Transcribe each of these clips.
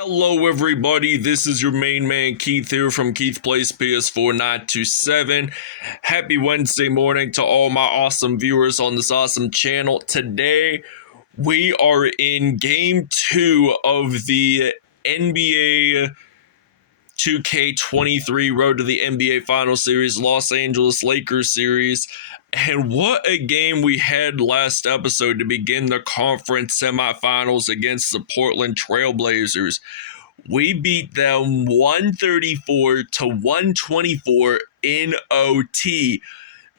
Hello everybody, this is your main man Keith here from Keith Plays PS4 927. Happy Wednesday morning to all my awesome viewers on this awesome channel. Today we are in game 2 of the NBA 2K23 Road to the NBA Finals Series, Los Angeles Lakers series. And what a game we had last episode to begin the conference semifinals against the Portland Trail Blazers. We beat them 134 to 124 in OT.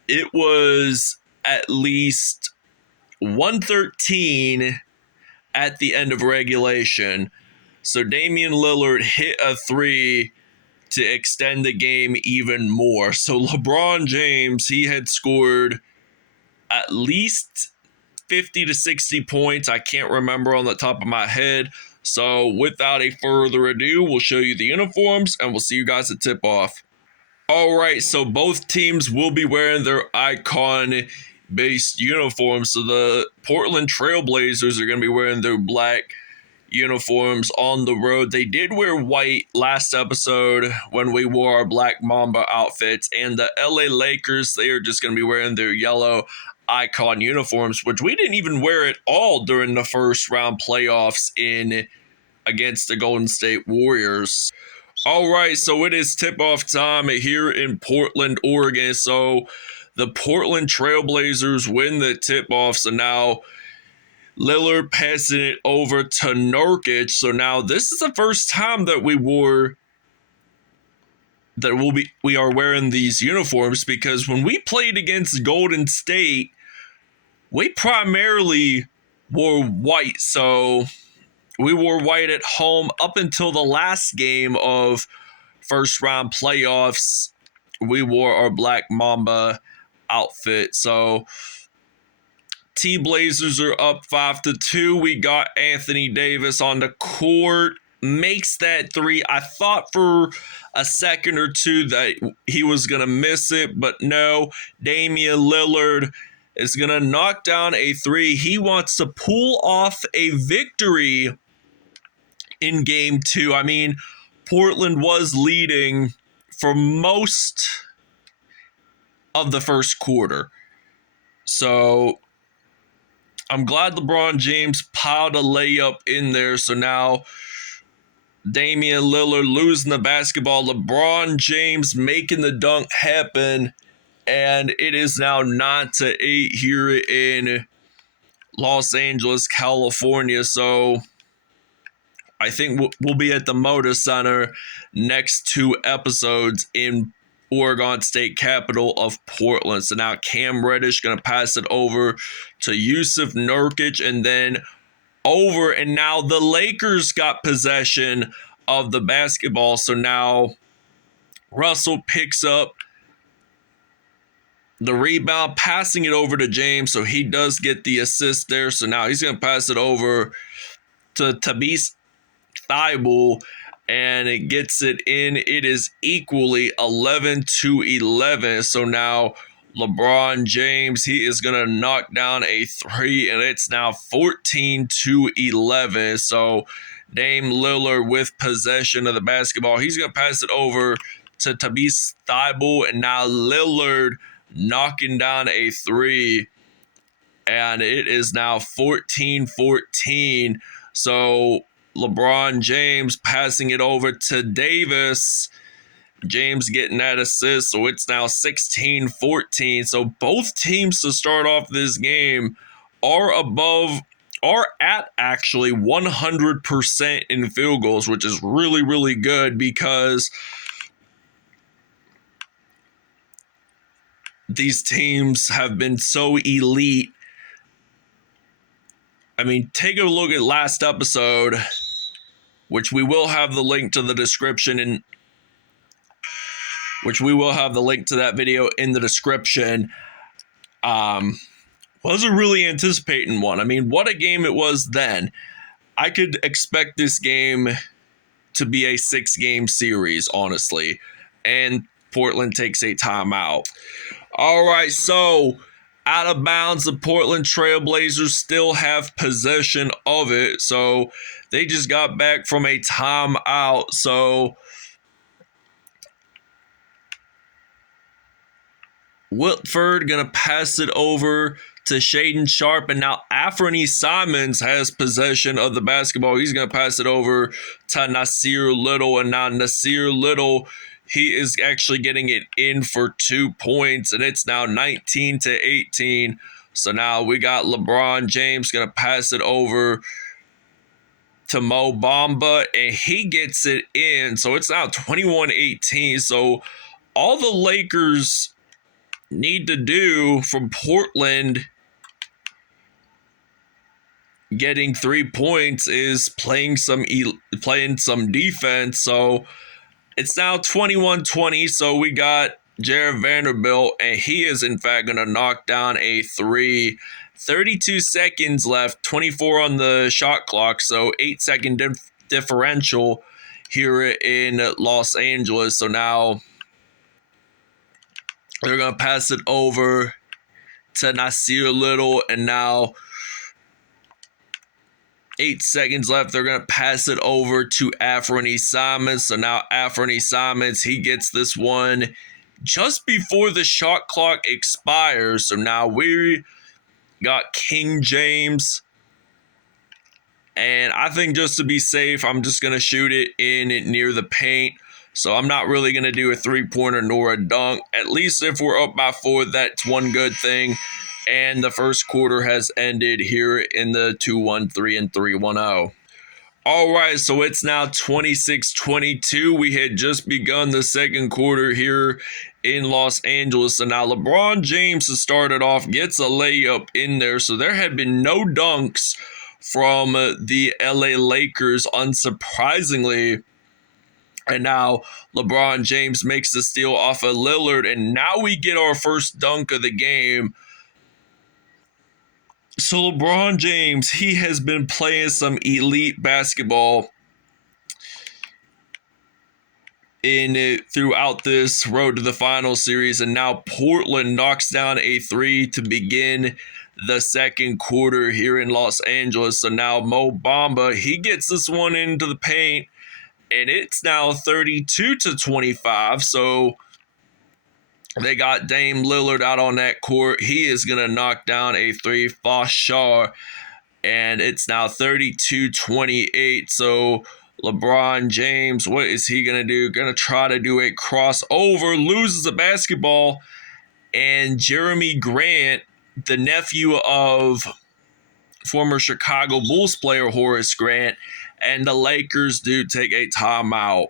It was at least 113 at the end of regulation. So Damian Lillard hit a three to extend the game even more. So LeBron James, he had scored at least 50 to 60 points. I can't remember on the top of my head. So without a further ado, we'll show you the uniforms and we'll see you guys at tip-off. All right, so both teams will be wearing their icon-based uniforms. So the Portland Trail Blazers are going to be wearing their black uniforms on the road. They did wear white last episode when we wore our Black Mamba outfits, and the LA Lakers, they are just going to be wearing their yellow icon uniforms, which we didn't even wear at all during the first round playoffs against the Golden State Warriors. All right, so it is tip-off time here in Portland, Oregon. So the Portland Trail Blazers win the tip-off, so now Lillard passing it over to Nurkic. So now this is the first time that we are wearing these uniforms, because when we played against Golden State, we primarily wore white. So we wore white at home up until the last game of first round playoffs. We wore our Black Mamba outfit. So T-Blazers are up 5-2. We got Anthony Davis on the court. Makes that three. I thought for a second or two that he was going to miss it, but no. Damian Lillard is going to knock down a three. He wants to pull off a victory in game 2. I mean, Portland was leading for most of the first quarter. So I'm glad LeBron James piled a layup in there. So now Damian Lillard losing the basketball. LeBron James making the dunk happen. And it is now 9-8 here in Los Angeles, California. So I think we'll be at the Moda Center next 2 episodes in Oregon State, capital of Portland. So now Cam Reddish going to pass it over to Jusuf Nurkic, and then over, and now the Lakers got possession of the basketball. So now Russell picks up the rebound, passing it over to James. So he does get the assist there. So now he's going to pass it over to Tabis Thibault, and it gets it in. It is equally 11-11. So now LeBron James, he is going to knock down a three, and it's now 14-11. So Dame Lillard with possession of the basketball. He's going to pass it over to Tabis Thibault, and now Lillard knocking down a three, and it is now 14-14. So LeBron James passing it over to Davis. James getting that assist, so it's now 16-14. So both teams to start off this game are at actually 100% in field goals, which is really, really good, because these teams have been so elite. I mean, take a look at last episode, which we will have the link to the description, and which we will have the link to that video in the description. Wasn't really anticipating one. I mean, what a game it was then. I could expect this game to be a 6-game series, honestly. And Portland takes a timeout. All right, so out of bounds, the Portland Trail Blazers still have possession of it. So They just got back from a timeout. So Whitford going to pass it over to Shaden Sharp, and now Anthony Simons has possession of the basketball. He's going to pass it over to Nasir Little, and now Nasir Little, he is actually getting it in for 2 points, and it's now 19-18. So now we got LeBron James going to pass it over to Mo Bamba, and he gets it in. So it's now 21-18. So all the Lakers need to do from Portland getting 3 points is playing some defense. So it's now 21-20. So we got Jared Vanderbilt, and he is in fact going to knock down a three. 32 seconds left, 24 on the shot clock, so 8-second differential here in Los Angeles. So now they're going to pass it over to Nasir Little, and now 8 seconds left. They're going to pass it over to Anthony Simons. So now Anthony Simons, he gets this one just before the shot clock expires. So now we got King James, and I think just to be safe, I'm just going to shoot it in near the paint. So I'm not really going to do a three-pointer nor a dunk. At least if we're up by 4, that's one good thing. And the first quarter has ended here in the 2-1-3 and 3-1-0. All right, so it's now 26-22. We had just begun the second quarter here in Los Angeles. So now LeBron James has started off, gets a layup in there. So there had been no dunks from the LA Lakers, unsurprisingly. And now LeBron James makes the steal off of Lillard. And now we get our first dunk of the game. So LeBron James, he has been playing some elite basketball throughout this road to the final series, and now Portland knocks down a three to begin the second quarter here in Los Angeles. So now Mo Bamba, he gets this one into the paint, and it's now 32-25. So they got Dame Lillard out on that court. He is going to knock down a three, Fashar, and it's now 32-28. So LeBron James, what is he going to do? Going to try to do a crossover, loses the basketball, and Jeremy Grant, the nephew of former Chicago Bulls player Horace Grant, and the Lakers do take a timeout.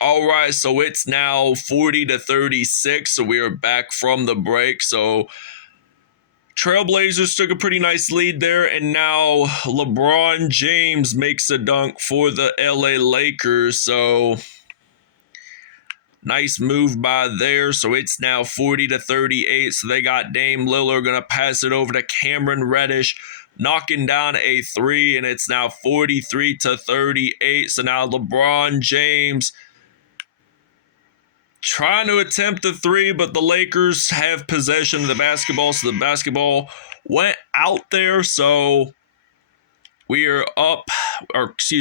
All right, so it's now 40-36, so we are back from the break. So Trailblazers took a pretty nice lead there, and now LeBron James makes a dunk for the LA Lakers. So nice move by there. So it's now 40-38. So they got Dame Lillard going to pass it over to Cameron Reddish, knocking down a three, and it's now 43-38. So now LeBron James trying to attempt a three, but the Lakers have possession of the basketball, so the basketball went out there. So we are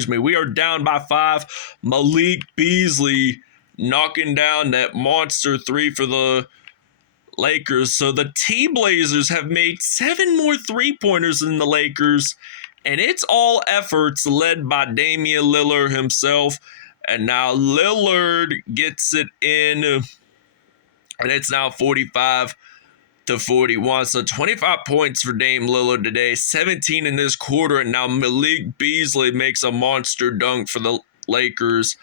we are down by 5. Malik Beasley knocking down that monster three for the Lakers. So the T-Blazers have made 7 more three-pointers than the Lakers, and it's all efforts led by Damian Lillard himself. And now Lillard gets it in, and it's now 45-41. So 25 points for Dame Lillard today, 17 in this quarter, and now Malik Beasley makes a monster dunk for the Lakers.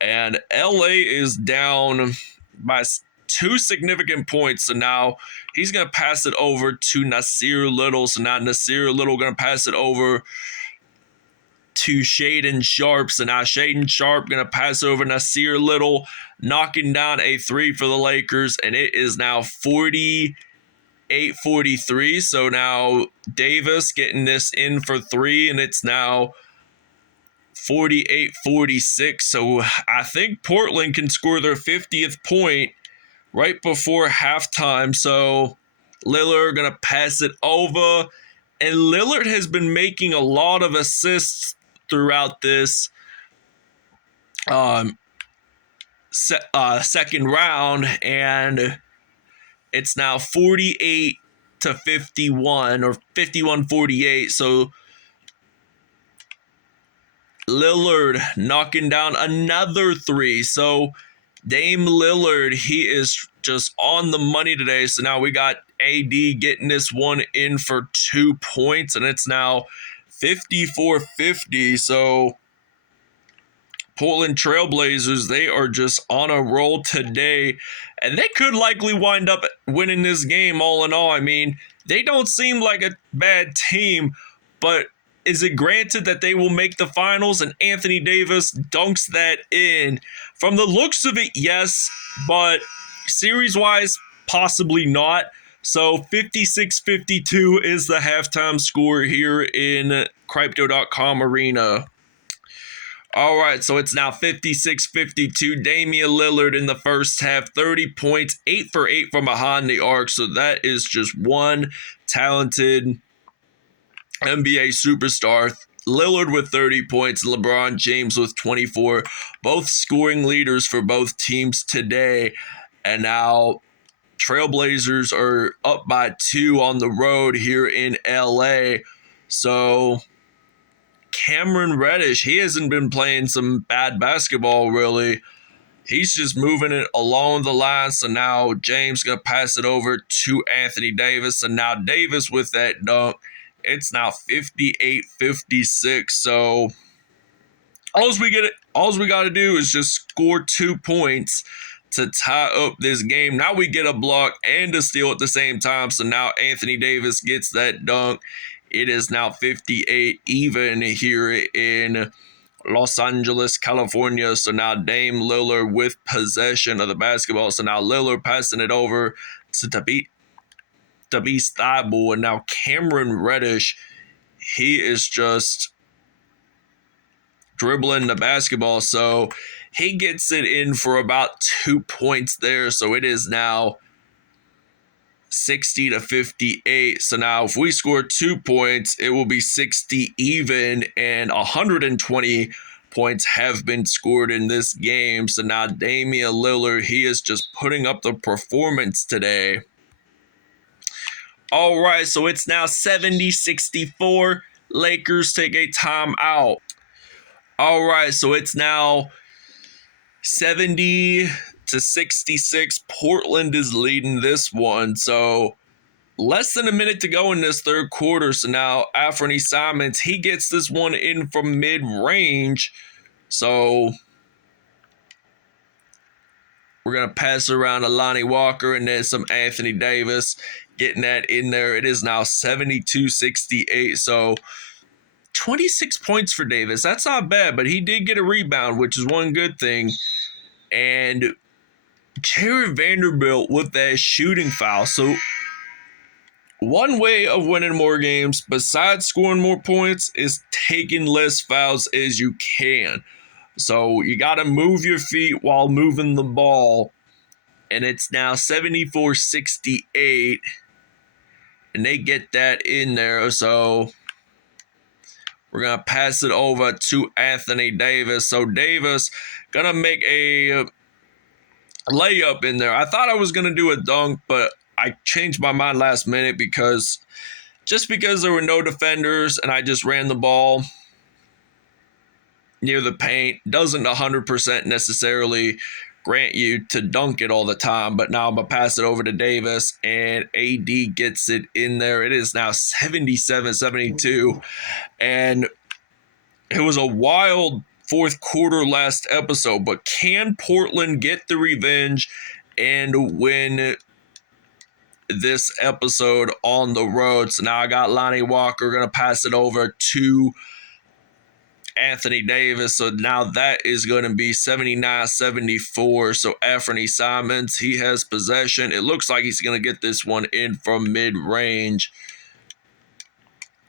And LA is down by 2 significant points, so now he's going to pass it over to Nasir Little. So now Nasir Little going to pass it over to Shaden Sharp. So now Shaden Sharp going to pass over Nasir Little, knocking down a three for the Lakers, and it is now 48-43. So now Davis getting this in for three, and it's now 48-46. So I think Portland can score their 50th point right before halftime. So Lillard going to pass it over, and Lillard has been making a lot of assists throughout this second round, and it's now 48-51 or 51-48. So Lillard knocking down another three. So Dame Lillard, he is just on the money today. So now we got AD getting this one in for 2 points, and it's now 54-50. So Portland Trailblazers, they are just on a roll today, and they could likely wind up winning this game all in all. I mean, they don't seem like a bad team, but is it granted that they will make the finals? And Anthony Davis dunks that in. From the looks of it, yes, but series-wise, possibly not. So 56-52 is the halftime score here in Crypto.com Arena. All right, so it's now 56-52. Damian Lillard in the first half, 30 points, 8 for 8 from behind the arc. So that is just one talented NBA superstar. Lillard with 30 points, LeBron James with 24, both scoring leaders for both teams today. And now Trailblazers are up by 2 on the road here in LA. So Cameron Reddish, he hasn't been playing some bad basketball, really. He's just moving it along the line. So now James going to pass it over to Anthony Davis. And now Davis with that dunk. It's now 58-56. So all we got to do is just score 2 points to tie up this game. Now we get a block and a steal at the same time. So now Anthony Davis gets that dunk. It is now 58 even here in Los Angeles, California. So now Dame Lillard with possession of the basketball. So now Lillard passing it over to Matisse Thybulle. And now Cameron Reddish, he is just dribbling the basketball. So he gets it in for about 2 points there. So it is now 60-58. So now if we score 2 points, it will be 60 even, and 120 points have been scored in this game. So now Damian Lillard, he is just putting up the performance today. All right, so it's now 70-64. Lakers take a timeout. All right, so it's now 70-66. Portland is leading this one. So less than a minute to go in this third quarter. So now Anthony Simons, he gets this one in from mid-range. So we're going to pass around to Lonnie Walker and then some Anthony Davis getting that in there. It is now 72-68. So 26 points for Davis. That's not bad, but he did get a rebound, which is one good thing. And Jared Vanderbilt with that shooting foul. So one way of winning more games besides scoring more points is taking less fouls as you can. So you got to move your feet while moving the ball. And it's now 74-68. And they get that in there. So we're going to pass it over to Anthony Davis. So Davis going to make a layup in there. I thought I was going to do a dunk, but I changed my mind last minute because there were no defenders and I just ran the ball near the paint. Doesn't 100% necessarily grant you to dunk it all the time, but now I'm going to pass it over to Davis and AD gets it in there. It is now 77-72, and it was a wild fourth quarter last episode, but can Portland get the revenge and win this episode on the road? So now I got Lonnie Walker going to pass it over to Anthony Davis. So now that is going to be 79-74. So Anthony Simons, he has possession. It looks like he's going to get this one in from mid-range.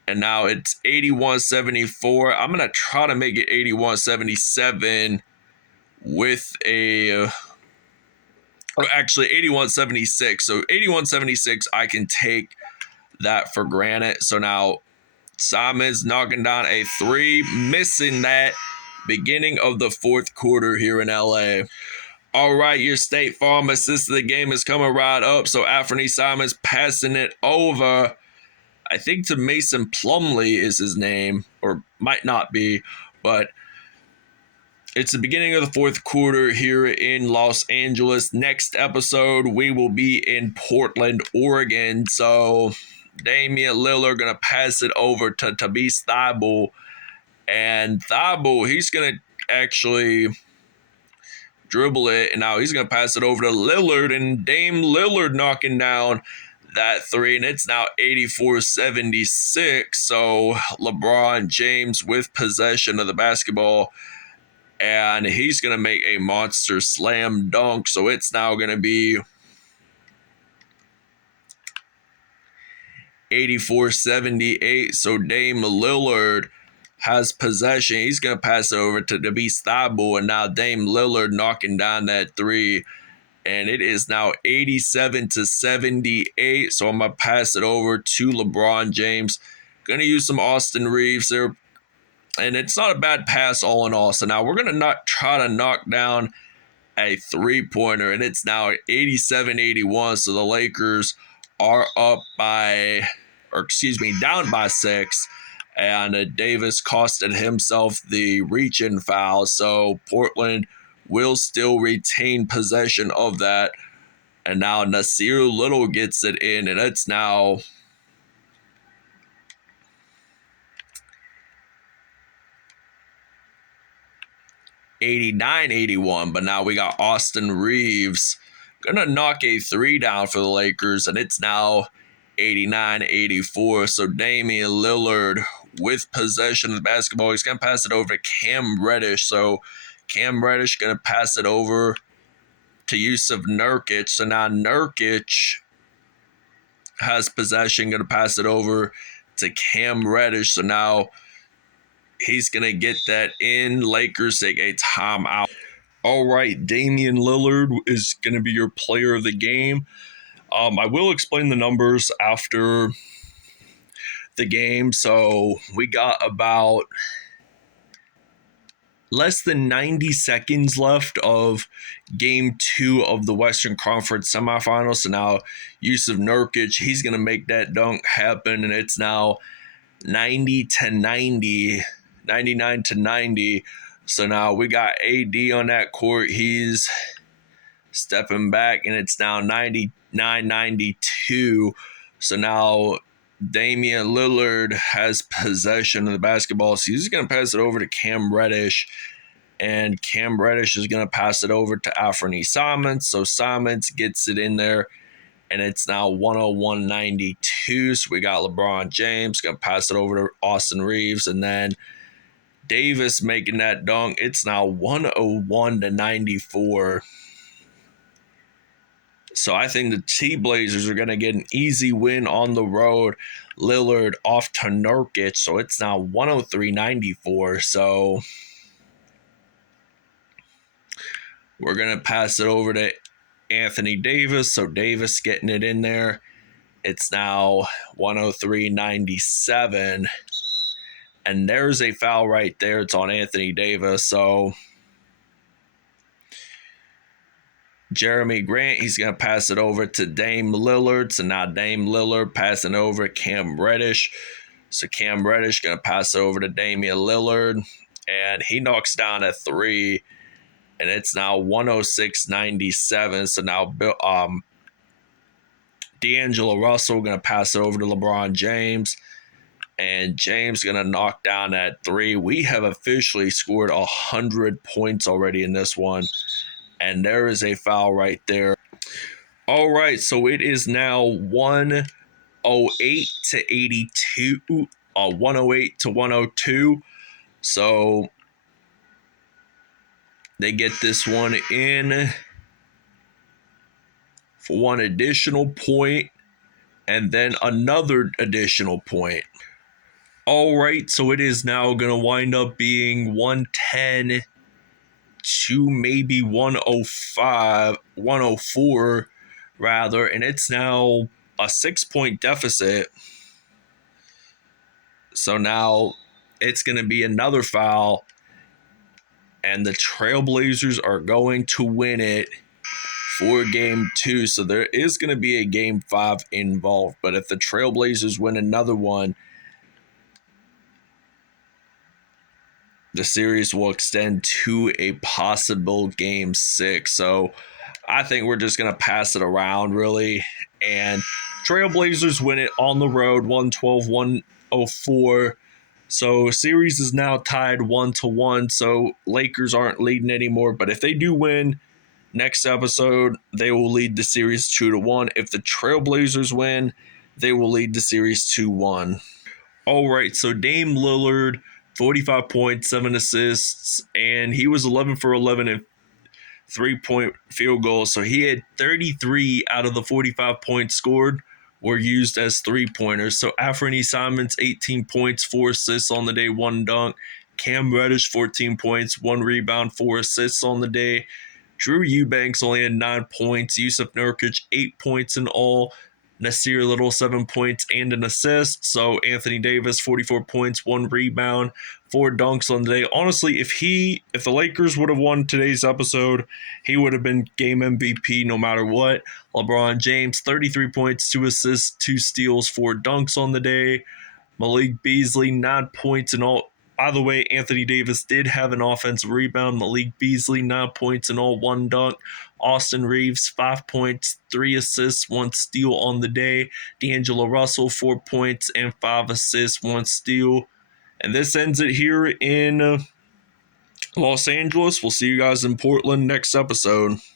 And now it's 81-74. I'm going to try to make it 81-77 with a... or actually 81-76. So 81-76, I can take that for granted. So now Simons knocking down a three, missing that beginning of the fourth quarter here in LA. All right, your State Farm assist of the game is coming right up. So Anthony Simons passing it over, I think, to Mason Plumlee is his name, or might not be, but it's the beginning of the fourth quarter here in Los Angeles. Next episode, we will be in Portland, Oregon. So Damian Lillard going to pass it over to Matisse Thybulle. And Thybulle, he's going to actually dribble it. And now he's going to pass it over to Lillard. And Dame Lillard knocking down that three. And it's now 84-76. So LeBron James with possession of the basketball. And he's going to make a monster slam dunk. So it's now going to be 84-78. So Dame Lillard has possession. He's going to pass it over to Matisse Thybulle. And now Dame Lillard knocking down that three. And it is now 87-78. So I'm going to pass it over to LeBron James. Going to use some Austin Reeves there. And it's not a bad pass all in all. So now we're going to try to knock down a three-pointer. And it's now 87-81. So the Lakers are down by 6. And Davis costed himself the reach-in foul. So Portland will still retain possession of that. And now Nasir Little gets it in. And it's now 89-81, but now we got Austin Reeves gonna knock a three down for the Lakers, and it's now 89-84. So Damian Lillard with possession of the basketball, he's gonna pass it over to Cam Reddish. So Cam Reddish gonna pass it over to Jusuf Nurkic. So now Nurkic has possession, gonna pass it over to Cam Reddish. So now he's going to get that in. Lakers take a timeout. All right, Damian Lillard is going to be your player of the game. I will explain the numbers after the game. So we got about less than 90 seconds left of Game 2 of the Western Conference semifinals. So now Jusuf Nurkic, he's going to make that dunk happen, and it's now 90-90. 99-90. So now we got AD on that court. He's stepping back, and it's now 99-92. So now Damian Lillard has possession of the basketball. So he's going to pass it over to Cam Reddish. And Cam Reddish is going to pass it over to Anthony Simons. So Simons gets it in there. And it's now 101-92. So we got LeBron James going to pass it over to Austin Reeves. And then Davis making that dunk. It's now 101-94. So I think the T-Blazers are going to get an easy win on the road. Lillard off to Nurkic. So it's now 103-94. So we're going to pass it over to Anthony Davis. So Davis getting it in there. It's now 103-97. And there's a foul right there. It's on Anthony Davis. So Jeremy Grant, he's going to pass it over to Dame Lillard. So now Dame Lillard passing over Cam Reddish. So Cam Reddish going to pass it over to Damian Lillard. And he knocks down a three. And it's now 106-97. So now D'Angelo Russell going to pass it over to LeBron James. And James going to knock down that three. We have officially scored 100 points already in this one. And there is a foul right there. All right, so it is now 108-82. 108-102. So they get this one in for one additional point. And then another additional point. All right, so it is now going to wind up being 110 to maybe 104 rather, and it's now a 6-point deficit. So now it's going to be another foul, and the Trailblazers are going to win it for game 2. So there is going to be a game 5 involved. But if the Trailblazers win another one, the series will extend to a possible game 6. So I think we're just going to pass it around, really. And Trailblazers win it on the road, 112-104. So series is now tied 1-1. So Lakers aren't leading anymore. But if they do win next episode, they will lead the series 2-1. If the Trailblazers win, they will lead the series 2-1. All right, so Dame Lillard, 45 points, 7 assists, and he was 11 for 11 in 3-point field goals. So he had 33 out of the 45 points scored were used as 3-pointers. So Anthony Simons, 18 points, 4 assists on the day, 1 dunk. Cam Reddish, 14 points, 1 rebound, 4 assists on the day. Drew Eubanks only had 9 points. Yusuf Nurkic, 8 points in all. Nasir Little, 7 points and an assist. So Anthony Davis, 44 points, 1 rebound, 4 dunks on the day. Honestly, if the Lakers would have won today's episode, he would have been game MVP no matter what. LeBron James, 33 points, 2 assists, 2 steals, 4 dunks on the day. Malik Beasley, 9 points in all. By the way, Anthony Davis did have an offensive rebound. Malik Beasley, 9 points in all, 1 dunk. Austin Reeves, 5 points, 3 assists, 1 steal on the day. D'Angelo Russell, 4 points and 5 assists, 1 steal. And this ends it here in Los Angeles. We'll see you guys in Portland next episode.